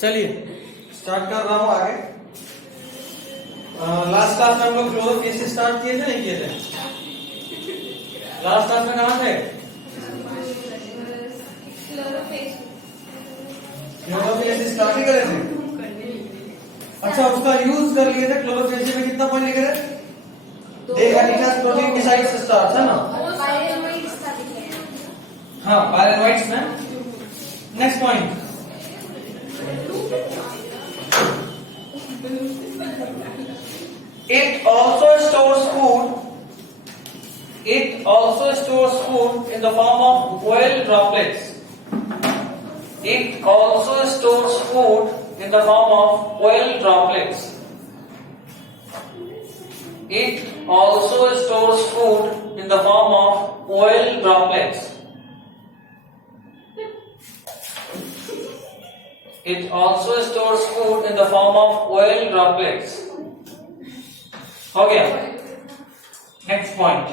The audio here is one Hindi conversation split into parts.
चलिए स्टार्ट कर रहा हूँ आगे। लास्ट क्लास में हम लोग क्लोरोफेस स्टार्ट किए थे, नहीं किए थे? लास्ट क्लास में कहाँ थे? क्लोरोफेस स्टार्ट ही करे थे। अच्छा, उसका यूज कर लिए थे। क्लोरोफेस में कितना पॉइंट लिखे थे? प्रोटीन के साइड से स्टार्ट है ना? हाँ, पायरेनोइड्स में। Next point, it also stores food in the form of oil droplets. It also stores food in the form of oil droplets. It also stores food in the form of oil droplets. It also stores food in the form of oil droplets. हो गया। Next point,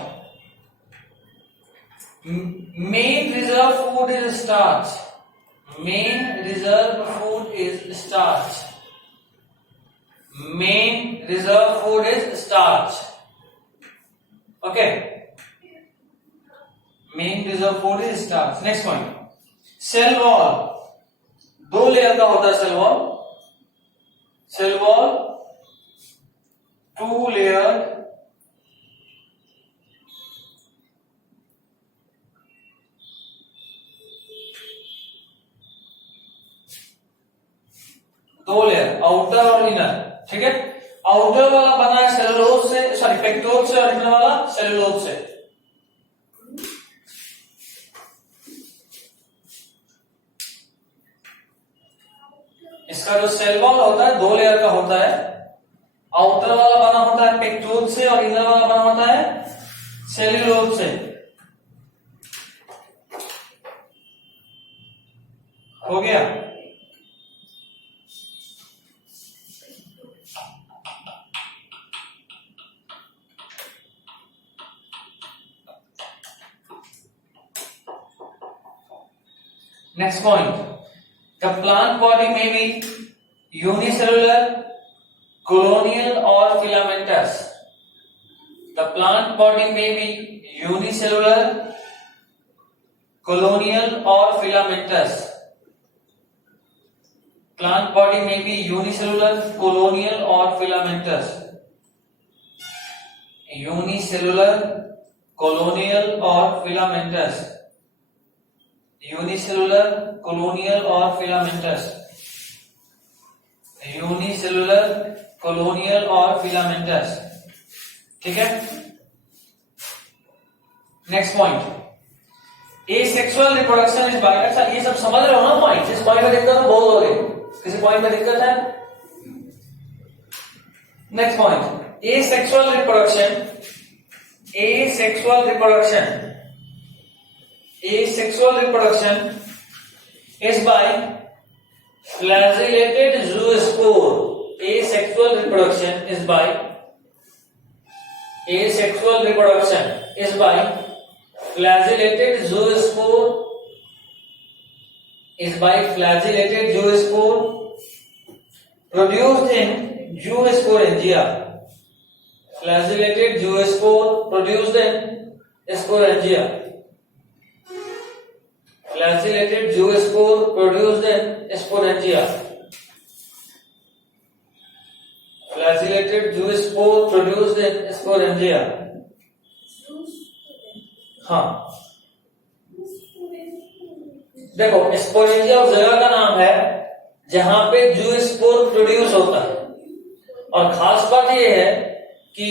main reserve food is starch. Main reserve food is starch. Main reserve food is starch. Okay, main reserve food is starch. Next point, cell wall. 2 layer का होता है cell wall. Cell wall 2 layer outer और इनर। ठीक है, आउटर वाला बना है सेलुलोज से, सॉरी पेक्टोज से, और इनर वाला सेलुलोज से। इसका जो सेल वॉल होता है 2 लेयर का होता है। आउटर वाला बना होता है पेक्टोज से और इनर वाला बना होता है सेल्यूलोज से। हो गया। Next point, the plant body में be unicellular, colonial or filamentous. The plant body may be unicellular, colonial or filamentous. Plant body may be unicellular, colonial or filamentous. Unicellular, colonial or filamentous. Unicellular, colonial or filamentous. Unicellular, colonial और filamentous। ठीक है। Next point, asexual reproduction is by. अच्छा, ये सब समझ रहे हो ना पॉइंट? इस पॉइंट में दिक्कत तो बोल दोगे, किसी पॉइंट में दिक्कत है? Next point, asexual reproduction. Asexual reproduction, asexual reproduction is by flagellated zoospore. Asexual reproduction is by flagellated zoospore produced in zoosporangia. Flagellated zoospore produced in sporangia. Flagellated zoospore produced in sporangia. Flagellated zoospore produced in sporangia. हाँ, देखो स्पोरेंजिया उस जगह का नाम है जहां पे जूस्पोर प्रोड्यूस होता है। और खास बात ये है कि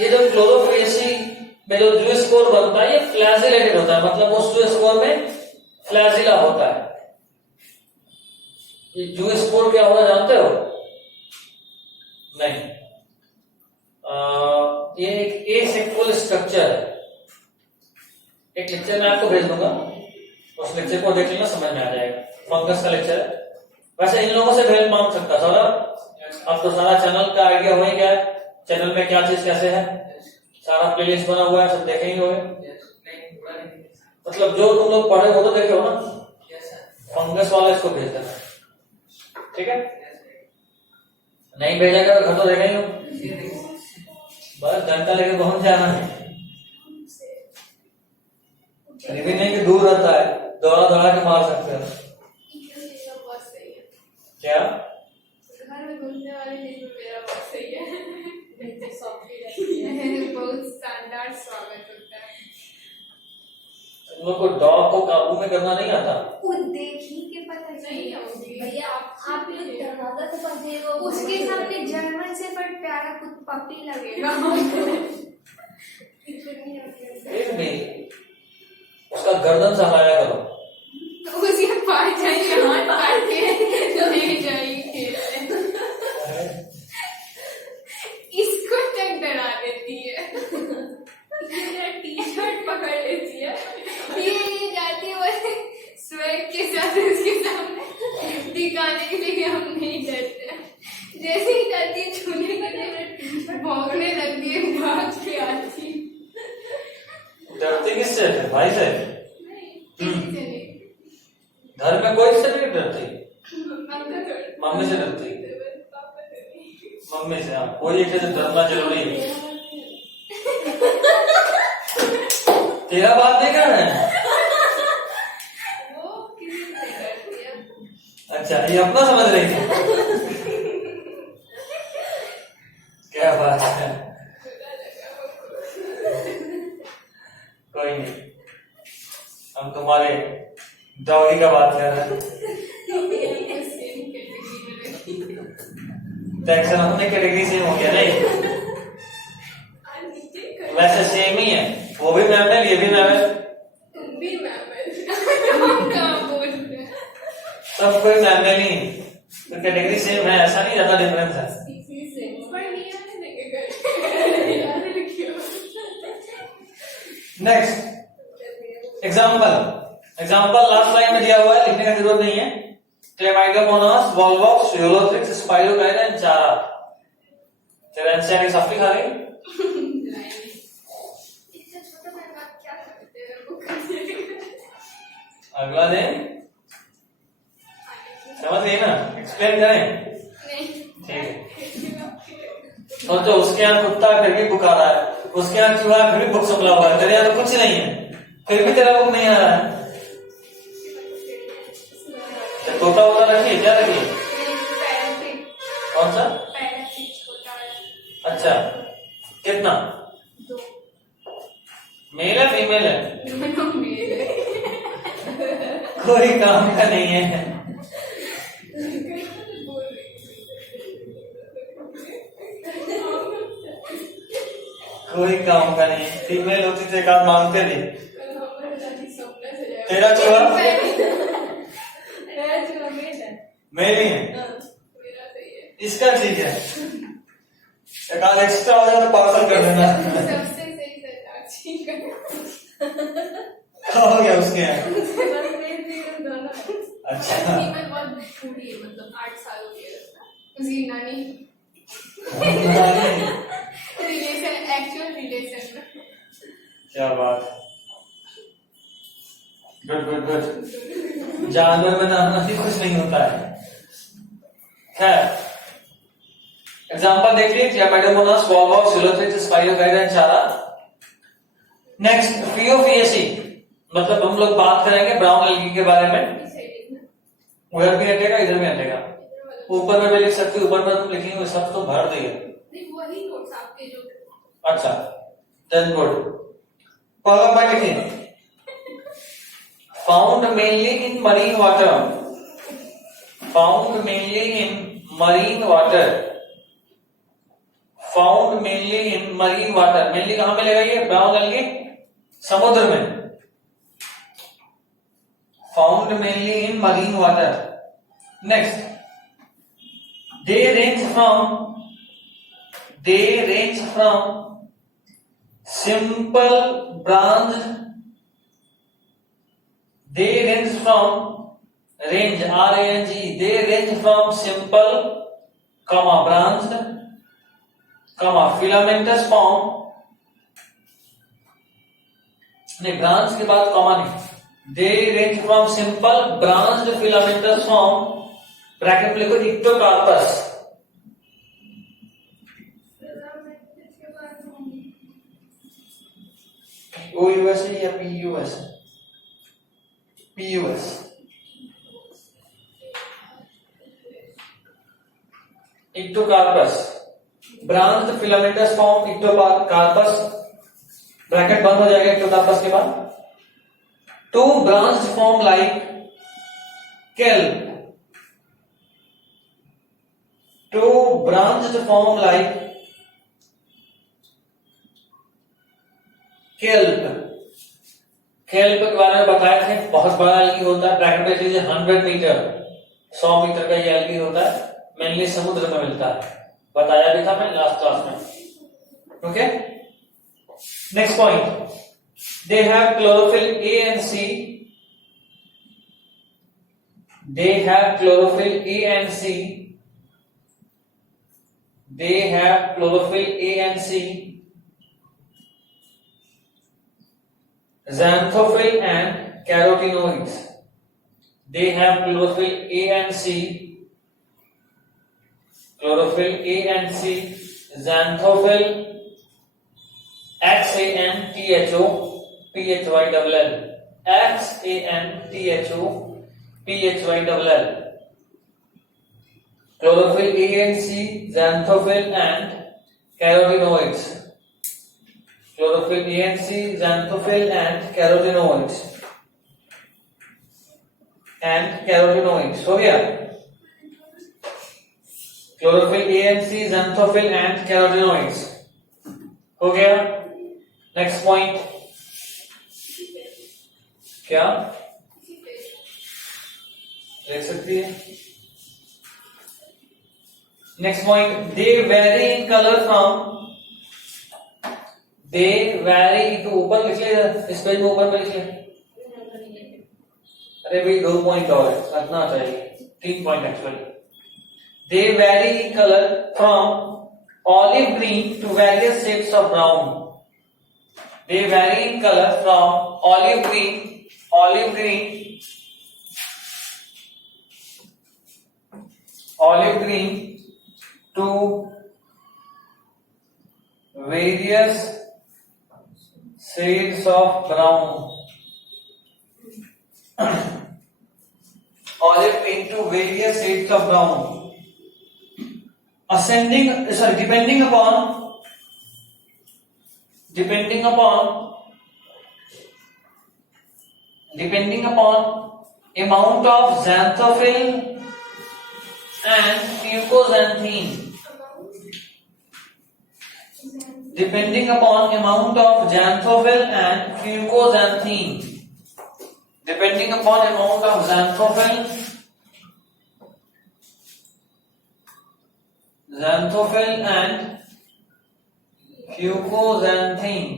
ये जो क्लोरोफेसी में जो जूस्पोर बनता है ये फ्लैजिलेटेड होता है, मतलब उस जूस्पोर में फ्लैजिला होता है। ये जूस्पोर क्या होता जानते हो? नहीं। ये एक एसेक्सुअल स्ट्रक्चर है। एक लेक्चर मैं आपको भेज दूंगा, उस लेक्चर को देख लेना, समझ में आ जाएगा। फंगस का लेक्चर है। वैसे इन लोगों से भी हेल्प मांग सकता सौरभ। अब तो सारा चैनल का आइडिया हो ही गया है, चैनल में क्या चीज कैसे है, सारा प्लेलिस्ट बना हुआ है, सब देखेंगे होंगे। मतलब जो तुम लोग पढ़े वो तो देखे हो ना। फंगस वाला इसको भेज देना। ठीक है, नहीं भेजेगा तो घर तो रहेगा ही हो, बस डंडा लेके पहुंच जाना है। भी नहीं कि दूर रहता है, दौड़ा दौड़ा के मार सकते हो। क्या घर में घूमने वाली चीज में मेरा बहुत सही है। बहुत शानदार स्वागत होता है। तुम लोग को डॉग को काबू में करना नहीं आता? वो देखी के पता नहीं होगी भैया, आप लोग दरवाजा तो बंद है, उसके सामने जर्मन से बड़ प्यारा कुछ पपी लगेगा। फिर भी उसका गर्दन सहलाया करो, उसके पास जाइए, हाथ काट के ले जाइए, इसको तक डरा देती है, टी शर्ट पकड़ लेती है, ये जाती है वो स्वैग के साथ उसके सामने दिखाने के लिए हम नहीं डरते, जैसे ही जाती है छूने के लिए भौंकने लगती है, भाग के आती। डरती किससे है? भाई से? किसी से नहीं, घर में कोई से नहीं डरती? मम्मी से डरती? मम्मी से? हाँ, कोई एक से डरना जरूरी है। तेरा बात नहीं कर रहे हैं? वो किसी से डरती है। अच्छा, ये अपना समझ रही थी? क्या बात है, कोई नहीं, हम तुम्हारे डॉगी का बात कर रहे हैं। टेंशन अपने कैटेगरी सेम हो गया नहीं? वैसे सेम ही है, वो भी मैमल ये भी मैमल, तुम भी मैमल, हम कहाँ बोलते हैं, सब कोई मैमल ही, तो कैटेगरी सेम है, ऐसा नहीं ज्यादा डिफरेंस है। नेक्स्ट एग्जाम्पल लास्ट लाइन में दिया हुआ है, लिखने का जरूरत नहीं है। क्लेमाइडोमोनास, वॉलवॉक्स, यूलोथ्रिक्स, स्पाइरोकाइना एंड चारा। तेरा एनसीईआरटी सब लिखा गई? अगला दिन समझ गई ना? एक्सप्लेन करें? ठीक है। सोचो उसके यहाँ कुत्ता फिर भी बुक आ रहा है, उसके यहाँ चूहा फिर भी बुक सुखला हुआ है, तेरे यहाँ तो कुछ नहीं है, फिर भी तेरा बुक नहीं आ रहा है। तोता वोता रखिए, क्या रखिए? कौन सा? अच्छा, कितना? मेल है फीमेल है? कोई काम का नहीं है। कोई काम का नहीं, फीमेल होती तो एक आध मांगते थे। तेरा चूहा मेल ही है, इसका ठीक है, एक आध एक्स्ट्रा हो जाए तो पार्सल कर देना। सबसे सही सरकार क्या हो गया उसके यहाँ? अच्छा, बहुत बूढ़ी है, मतलब 8 साल हो गया उसकी नानी। रिलेशन, एक्चुअल रिलेशन में। क्या बात, गुड गुड गुड। जानवर में नाना भी कुछ नहीं होता है। खैर, एग्जाम्पल देख लीजिए, क्लेमाइडोमोनास, वॉलवॉक्स, यूलोथ्रिक्स, स्पाइरोकाइना एंड चारा। नेक्स्ट फियोफिएसी, मतलब हम लोग बात करेंगे ब्राउन एल्गी के बारे में। उधर भी हटेगा, इधर भी हटेगा, ऊपर में भी लिख सकते हो, ऊपर में तुम लिखेंगे सब तो भर देगा। वही नोट्स आपके जो। अच्छा, देन गुड। पहला पॉइंट लिखिए, found mainly in marine water, found mainly in marine water, found mainly in marine water. Mainly कहां मिलेगा ये ब्राउन एल्गी? समुद्र में। Found mainly in marine water. Next, they range from simple branched, they range from range R-A-N-G, they range from simple comma branched comma filamentous form, नहीं ब्रांच के बाद कॉमा नहीं, they range from simple branched filamentous form bracket में लिखो इक्टोकार्पस। OUS है या PUS? PUS। Ectocarpus, branch filamentous form Ectocarpus, bracket बंद हो जाएगा इक्टोकार्पस के बाद। Two branch form like kelp, two branched form like kelp। kelp के बारे में बताया थे, बहुत बड़ा एल्गी होता है, ब्रैकेट में लीजिए 100 मीटर, 100 मीटर का ये एल्गी होता है, मेनली समुद्र में मिलता है, बताया भी था मैंने लास्ट क्लास में। Okay, next point, they have chlorophyll A and C। They have chlorophyll A and C. They have chlorophyll A and C. Xanthophil and carotenoids. They have chlorophyll A and C. Chlorophyll A and C. Xanthophil, XANTHO PHYLL. XANTHO PHYLL. Chlorophyll A and C, xanthophil and carotenoids. Chlorophyll A and C, xanthophil and carotenoids. हो गया, chlorophyll A and C, xanthophil and carotenoids हो गया। नेक्स्ट पॉइंट क्या देख सकती है? Next point, they vary in colour from, they very, तो ऊपर लिख ले, इस पेज में ऊपर पे लिख ले। अरे भाई 2 पॉइंट और है, रखना चाहिए 3 point actually. They vary in colour from olive green to various shades of brown. They vary in colour from olive green to various shades of brown. Olive green to various shades of brown. Depending upon amount of xanthophyll and fucoxanthine. Depending upon amount of xanthophyll and fucoxanthine. Depending upon amount of xanthophyll and fucoxanthine.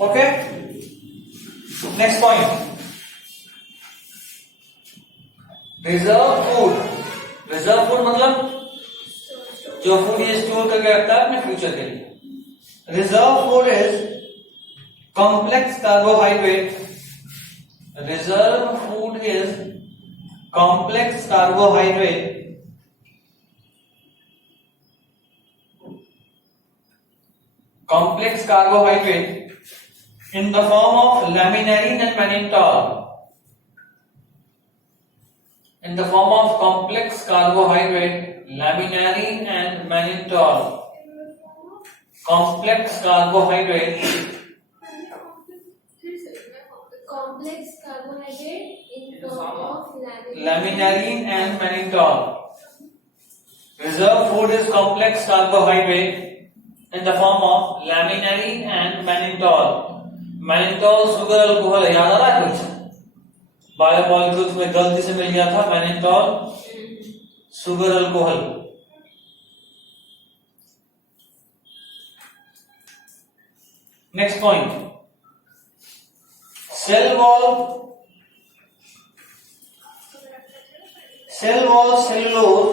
Okay, next point, reserve food मतलब जो फूड ये स्टोर करके रखता है अपने फ्यूचर के लिए। Reserve food is complex carbohydrate. Reserve food is complex carbohydrate in the form of laminarin and mannitol. In the form of complex carbohydrate, laminarin and mannitol. Complex carbohydrate. Complex carbohydrate in form of laminarin and mannitol. Reserve food is complex carbohydrate in the form of laminarin and mannitol. Mannitol sugar alcohol याद आ रहा है कुछ? बायोमॉलिक्यूल्स में गलती से मिल गया था mannitol sugar alcohol. Next point, cell wall cellulose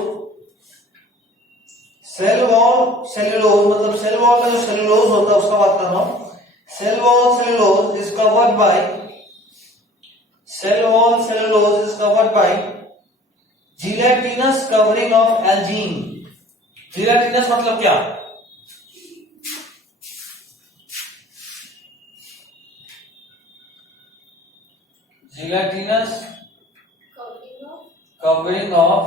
मतलब सेल वॉल में जो सेलुलोज होता है उसका बात कर रहा हूं। cell wall cellulose is covered by gelatinous covering of algine. gelatinous मतलब क्या? gelatinous covering of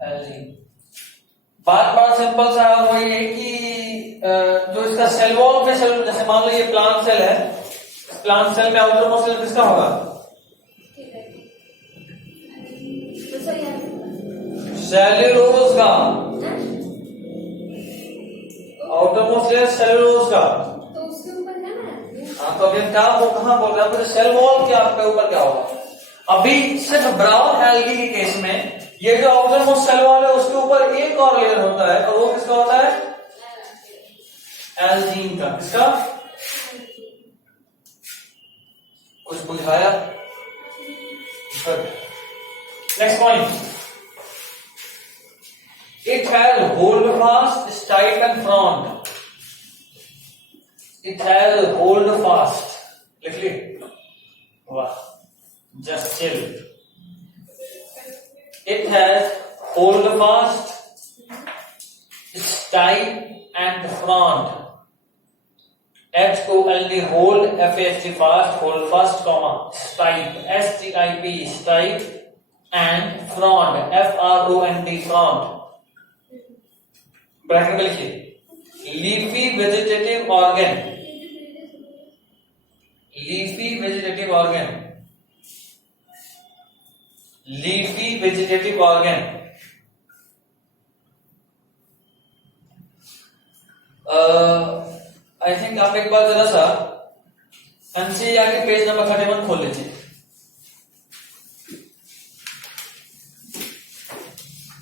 algine. बात बड़ा सिंपल सा है, वही है कि जो इसका सेल वॉल पे सेल, जैसे मान लो ये प्लांट सेल है, प्लांट सेल में आउटर मोस्ट सेल किसका होगा? सेल्यूलोज का। आउटर मोस्ट सेल सेल्यूलोज का। तो उसके ऊपर क्या है? हाँ, तो अभी हम क्या वो कहाँ बोल रहे हैं? सेल वॉल क्या आपके ऊपर क्या होगा? अभी सिर्फ ब्राउन एल्गी के केस में ये जो आउटर मोस्ट सेल वॉल है उसके ऊपर एक और लेयर होता है, और वो किसका होता है? एल्जीन का। किसका? कुछ बुझाया? Next point, it has holdfast, stipe and frond. It has holdfast, लिख ली? वाह, just chill. It has hold fast, stipe and front. H-O-L-D hold, F-A-S-T fast, hold fast, comma, stipe, S-T-I-P, stipe and front, F-R-O-N-D front. Bracket में लिखिए, leafy vegetative organ. Leafy vegetative organ. Leafy vegetative organ. I think आप एक बार जरा सा एनसीईआरटी के पेज नंबर 31 खोल लीजिए।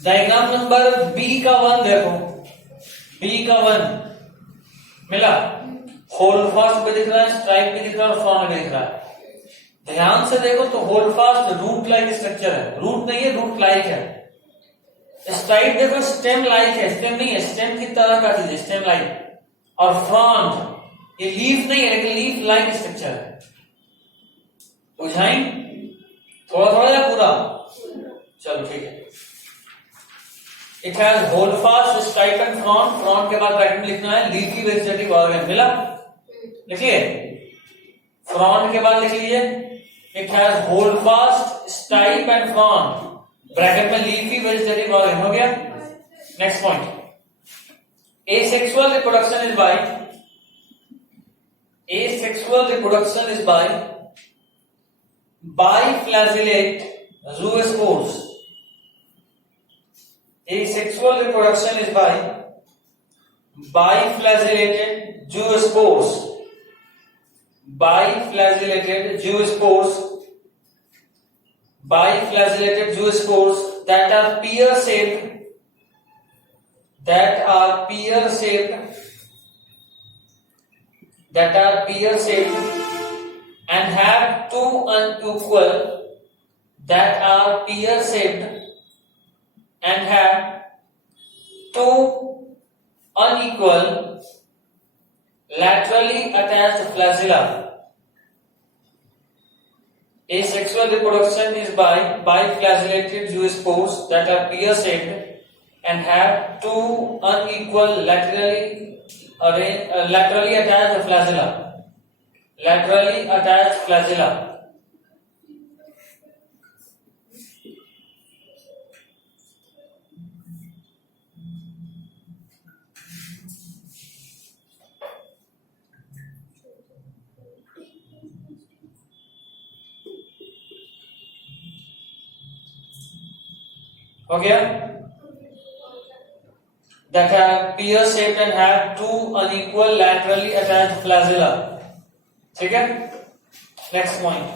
डायग्राम नंबर बी का 1 देखो, बी का 1 मिला? होल्ड फास्ट भी दिख रहा है, स्ट्राइक भी दिख रहा है और फ्रॉन्ट भी दिख रहा है। ध्यान से देखो तो holdfast root like structure है, रूट नहीं है, रूट लाइक है। स्ट्राइक देखो स्टेम लाइक है, स्टेम नहीं है, स्टेम की तरह का चीज है, स्टेम लाइक। और फ्रॉन्ट ये लीफ नहीं है, लेकिन लीफ लाइक स्ट्रक्चर है। बुझाएं थोड़ा थोड़ा या पूरा? चलो ठीक है। It has hold fast, strike and front. Front के बाद ब्रैकेट में लिखना है लीफी वेजिटेटिव ऑर्गन। मिला? लिखिए। फ्रॉन्ट के बाद लिख लीजिए it has holdfast, stipe and front, bracket में लीफी वेजिटेटिव ऑर्गन। हो गया? Next point, asexual reproduction is by biflagellate zoospores. Asexual reproduction is by biflagellated zoospores. Biflagellated zoospores that are pear-shaped. That are pear-shaped and have two unequal. That are pear-shaped and have two unequal laterally attached flagella. Asexual reproduction is by biflagellated zoospores that are pear-shaped and have two unequal laterally attached flagella. Laterally attached flagella. हो गया? That are pear-shaped and have two unequal laterally attached flagella. ठीक है? Next point.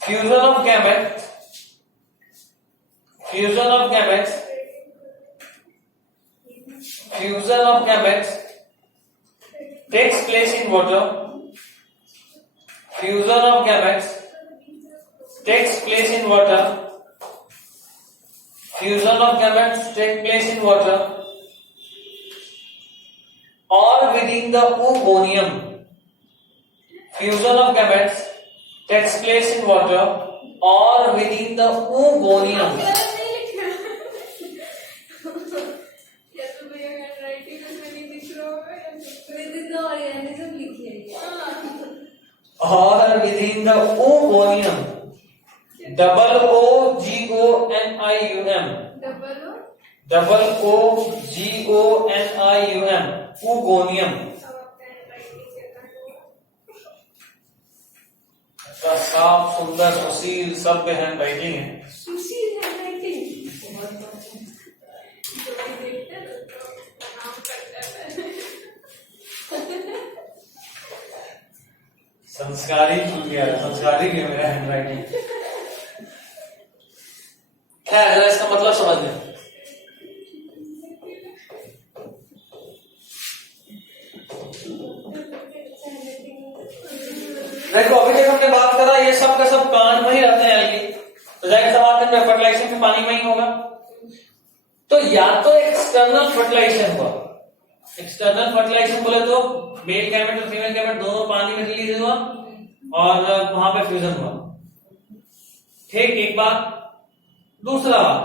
Fusion of gametes takes place in water. Fusion of gametes takes place in water. Fusion of gametes take place in water or within the oogonium. Fusion of gametes takes place in water or within the oogonium. या तो भैया हैंडराइटिंग में नहीं दिख रहा होगा या within the organism लिखिए Or within the oogonium. Double O-G-O-N-I-U-M. Double O-G-O-N-I-U-M. Oogonium. अच्छा, साफ सुंदर सुशील सभ्य हैंड राइटिंग है। सुशील हैंडराइटिंग जो भी देखते हैं तो नाम करते हैं संस्कारी खुल गया, संस्कारी भी है मेरा हैंड राइटिंग। खैर जरा इसका मतलब समझ लें। देखो अभी तक हमने बात करा ये सब का सब प्लांट में ही रहते हैं एल्गी, तो जाहिर सी बात है फर्टिलाइजेशन में पानी में ही होगा। तो या तो एक्सटर्नल फर्टिलाइजेशन हुआ, एक्सटर्नल फर्टिलाइजेशन बोले तो मेल गैमेट और फीमेल गैमेट दोनों पानी में रिलीज हुआ और वहां पे फ्यूजन हुआ। ठीक, एक बात। दूसरा बात,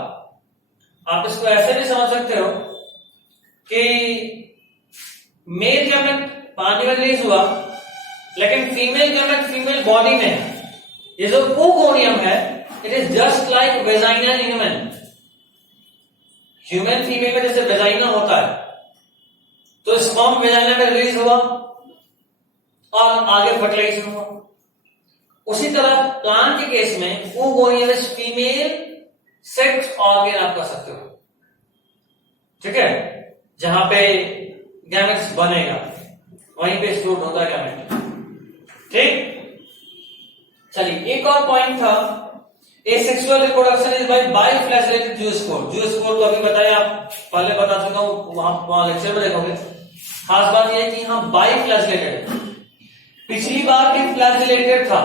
आप इसको ऐसे भी समझ सकते हो कि मेल गैमेट पानी में रिलीज हुआ लेकिन फीमेल गैमेट फीमेल बॉडी में है। ये जो ओगोनियम है it is just like vagina in human. Human female में जैसे वेजाइना होता है तो स्पर्म वेजाइना में रिलीज हुआ और आगे फर्टिलाइजेशन हुआ। उसी तरह प्लांट के केस में oogonium is female sex organ आप कह सकते हो। ठीक है, जहां पे गैमेट्स बनेगा वहीं पे स्टोर होता है गैमेट। ठीक, चलिए एक और पॉइंट था, एसेक्सुअल रिप्रोडक्शन इज बाय बाइफ्लैजेलेटेड ज़ूओस्पोर। ज़ूओस्पोर तो अभी बताया, आप पहले बता चुका हूं, वहां लेक्चर में देखोगे। खास बात यह है कि यहां बाइफ्लैजेलेटेड, पिछली बार भी फ्लैजेलेटेड था,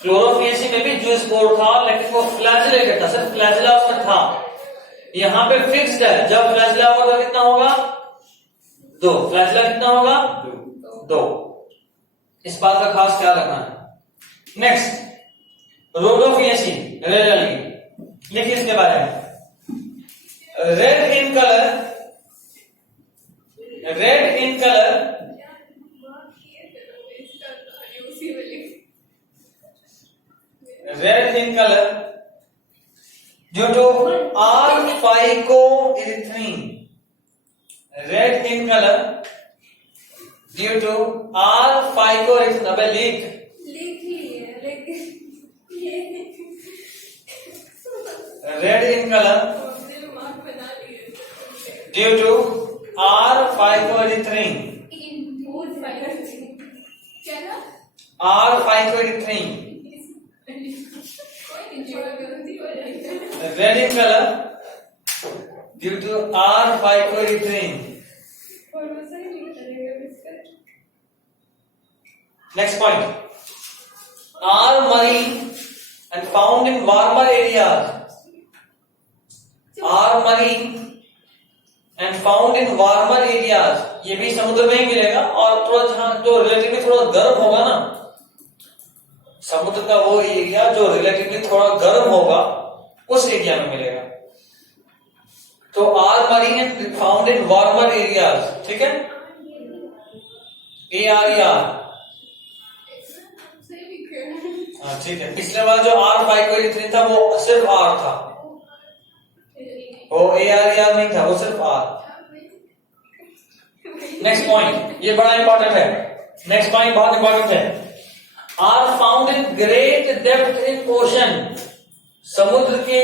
क्लोरोफियेसी में भी ज़ूओस्पोर था लेकिन वो फ्लैजेलेटेड था, सिर्फ फ्लैजेला उसमें था। यहां पे फिक्स्ड है, जब फ्लैजेला होगा तो कितना होगा? 2। फ्लैजेला कितना होगा? 2। इस बात का खास ख्याल रखना है। नेक्स्ट, रोडोफियेसी, रेड एल्गी, लिखिए इसके बारे में। Red in colour, red in colour, red in colour due to R-phycoerythrin, red in colour due to R-phycoerythrin। अबे लिख लिए लेकिन red in colour due to R-phycoerythrin, क्या ना R-phycoerythrin, red in colour due to R-phycoerythrin। Next point, are marine and found in warmer areas. Are marine and found in warmer areas. ये भी समुद्र में ही मिलेगा और थोड़ा जहां जो रिलेटिवली थोड़ा गर्म होगा ना, समुद्र का वो एरिया जो रिलेटिवली थोड़ा गर्म होगा उस एरिया में मिलेगा। तो are marine and found in warmer areas. ठीक है, ARER। हाँ ठीक है, पिछले बार जो R-phycoerythrin था वो सिर्फ R था, वो ARER नहीं था, वो सिर्फ R। नेक्स्ट पॉइंट, ये बड़ा इंपॉर्टेंट है। नेक्स्ट पॉइंट बहुत इंपॉर्टेंट है। Are found in great depth in ocean, समुद्र के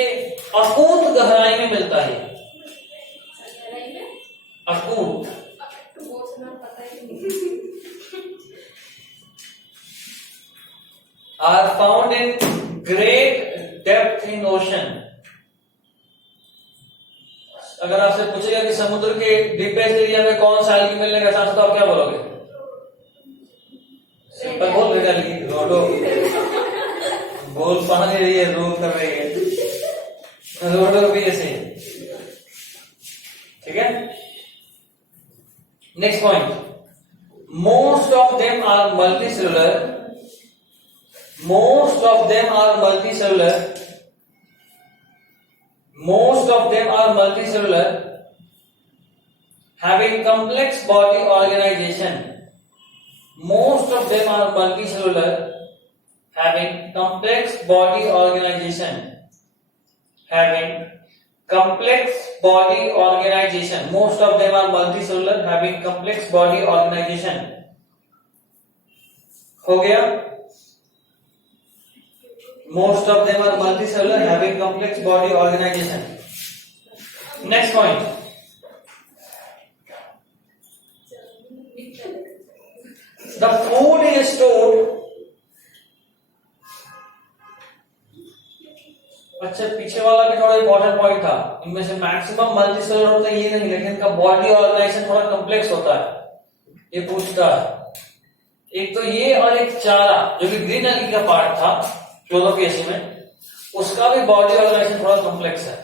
अकूत गहराई में मिलता है। अकूत, are found in great depth in ocean। अगर आपसे पूछेगा कि समुद्र के डीपेस्ट एरिया में कौन सा एल्गी मिलने का चांस, तो आप क्या बोलोगे? सिंपल बोल रहे एल्गी, रोडो बोल पा नहीं रही है, रोल कर रही है, रोडो भी ऐसे। ठीक है, Next point. Most of them are multicellular. Most of them are multicellular. Most of them are multicellular, having complex body organization. Most of them are multicellular, having complex body organization. Having complex body organization. Most of them are multicellular, having complex body organization. हो गया? Most of them are multicellular, having complex body organization. Next point. The food is stored. अच्छा, पीछे वाला भी थोड़ा इंपॉर्टेंट पॉइंट था. इनमें से मैक्सिमम मल्टीसेलुलर होता है ये नहीं, लेकिन इनका बॉडी ऑर्गेनाइजेशन थोड़ा कॉम्प्लेक्स होता है. ये पूछता है. एक तो ये और एक चारा जो कि ग्रीन एल्गी का पार्ट था क्लोरोफिएसी में, उसका भी बॉडी ऑर्गेनाइजेशन थोड़ा कॉम्प्लेक्स है.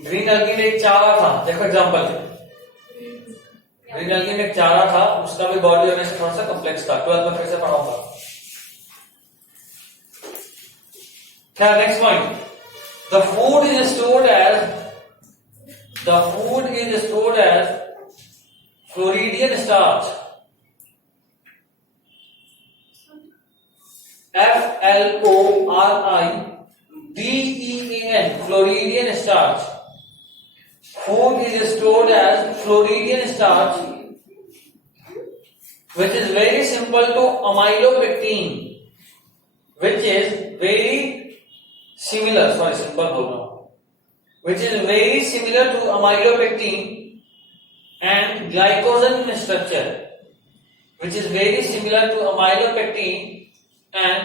ग्रीन एल्गी में एक चारा था, देखो एग्जांपल. ग्रीन एल्गी में एक चारा था, उसका भी बॉडी ऑर्गेनाइजेशन थोड़ा सा कॉम्प्लेक्स था. 12th में फिर से पढ़ाऊंगा. क्या next point. The food is stored as Floridian starch. Floridian, Floridian starch. Food is stored as Floridian starch, which is very simple to amylopectin, which is very similar. Simple बोल रहा हूँ. Which is very similar to amylopectin and glycogen in structure. Which is very similar to amylopectin and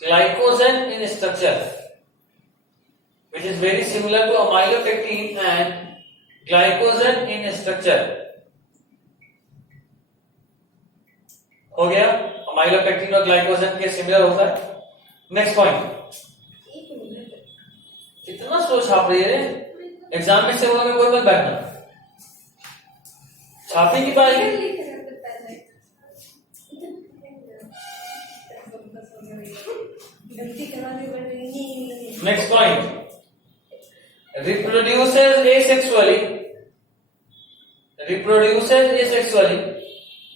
glycogen in structure. Which is very similar to amylopectin and glycogen in structure. हो गया. amylopectin और glycogen के सिमिलर होता है. Next point. कितना स्लो छाप रही है. एग्जाम में से होगा कोई मत बैठना. छापी की पाएगी. Next point. reproduces asexually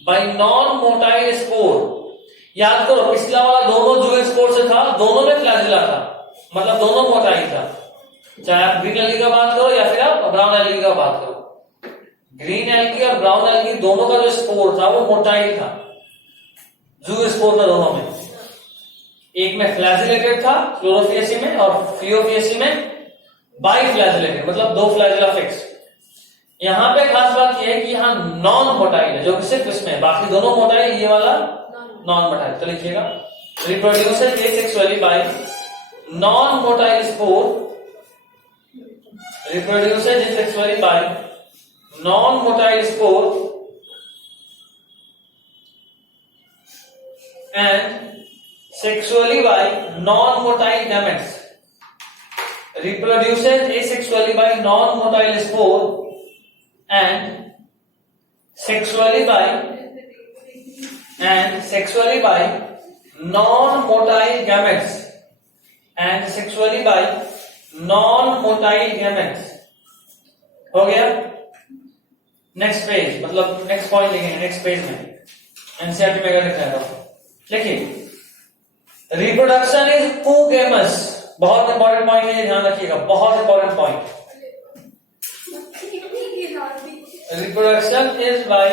by non-motile spore. याद करो पिछला वाला दोनों जो स्पोर से था, दोनों में फ्लैजिला था, मतलब दोनों मोटाइल था. चाहे आप ग्रीन एल्गी का बात करो या फिर आप ब्राउन एल्गी का बात करो. ग्रीन एल्गी और ब्राउन एल्गी दोनों का जो स्पोर था वो मोटाइल था. जू स्पोर था दोनों में. एक में फ्लैजिलेटेड था क्लोरोफिएसी में, और फियोफिएसी में बाई फ्लैजिलेटेड, मतलब दो फ्लैजिला फिक्स. यहाँ पे खास बात यह है कि यहाँ नॉन मोटाइल है, जो कि सिर्फ इसमें. बाकी दोनों मोटाइल, ये वाला नॉन मोटाइल. तो लिखिएगा. Reproduces asexually by non motile spore. Reproduces asexually by non motile spore and sexually by non motile gametes. Reproduces asexually by non motile spore and sexually by non-motile gametes. हो गया. नेक्स्ट पेज, मतलब नेक्स्ट पॉइंट लिखेंगे नेक्स्ट पेज में. एनसीईआरटी में लिखना है. देखिए, रिप्रोडक्शन इज oogamous. बहुत इंपॉर्टेंट पॉइंट है, ध्यान रखिएगा. बहुत important point. Reproduction is by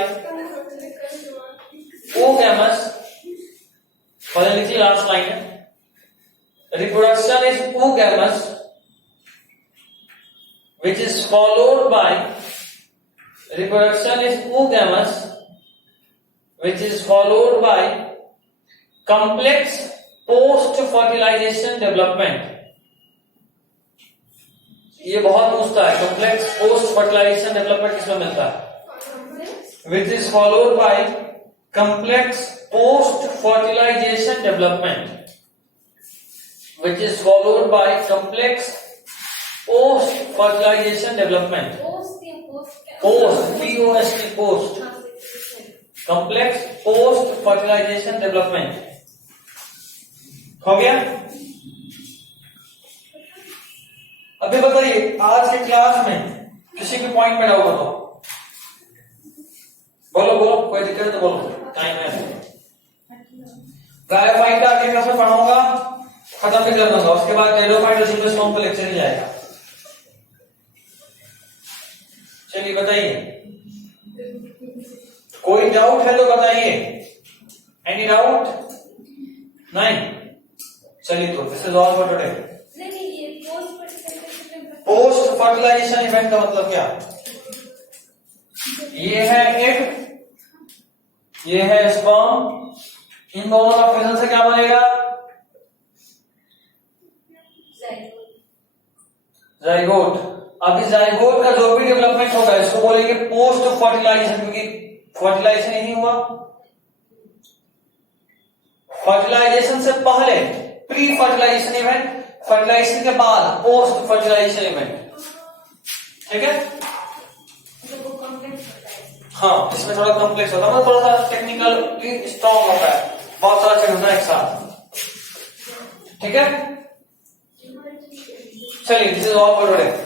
oogamous. पहले लिखिए लास्ट लाइन है. Reproduction is oogamous, which is followed by complex post-fertilization development. ये बहुत पूछता है. complex post-fertilization development किसमें मिलता है? Which is followed by complex post-fertilization development. Which is followed by complex post-fertilization development. Post, POST, post, complex post fertilization development. हो गया? अभी बताइए आज के क्लास में किसी भी पॉइंट में डाउट हो तो बोलो बोलो, कोई दिक्कत है तो बोलो, टाइम है। गायोफाइट का अगले क्लास में पढ़ाऊंगा, खत्म भी कर दूंगा, उसके बाद टेरोफाइट और जिम्नोस्पर्म का लेक्चर ही आएगा। चलिए बताइए, कोई डाउट है तो बताइए। Any doubt? नहीं? चलिए तो this is all for today. Post fertilization event का मतलब क्या? ये है एग, ये है स्पर्म, इन दोनों का फ्यूजन से क्या बनेगा? जाइगोट। अब इस जाइगोट का जो भी डेवलपमेंट होगा इसको बोलेंगे पोस्ट फर्टिलाइजेशन, क्योंकि फर्टिलाइजेशन ही नहीं हुआ। फर्टिलाइजेशन से पहले प्री फर्टिलाइजेशन इवेंट, फर्टिलाइजेशन के बाद पोस्ट फर्टिलाइजेशन इवेंट। ठीक है? हाँ, इसमें थोड़ा कॉम्प्लेक्स होता है, थोड़ा सा टेक्निकल स्ट्रॉन्ग होता है, बहुत सारा चीज होता है एक साथ। ठीक है? चलिए, this is all for today.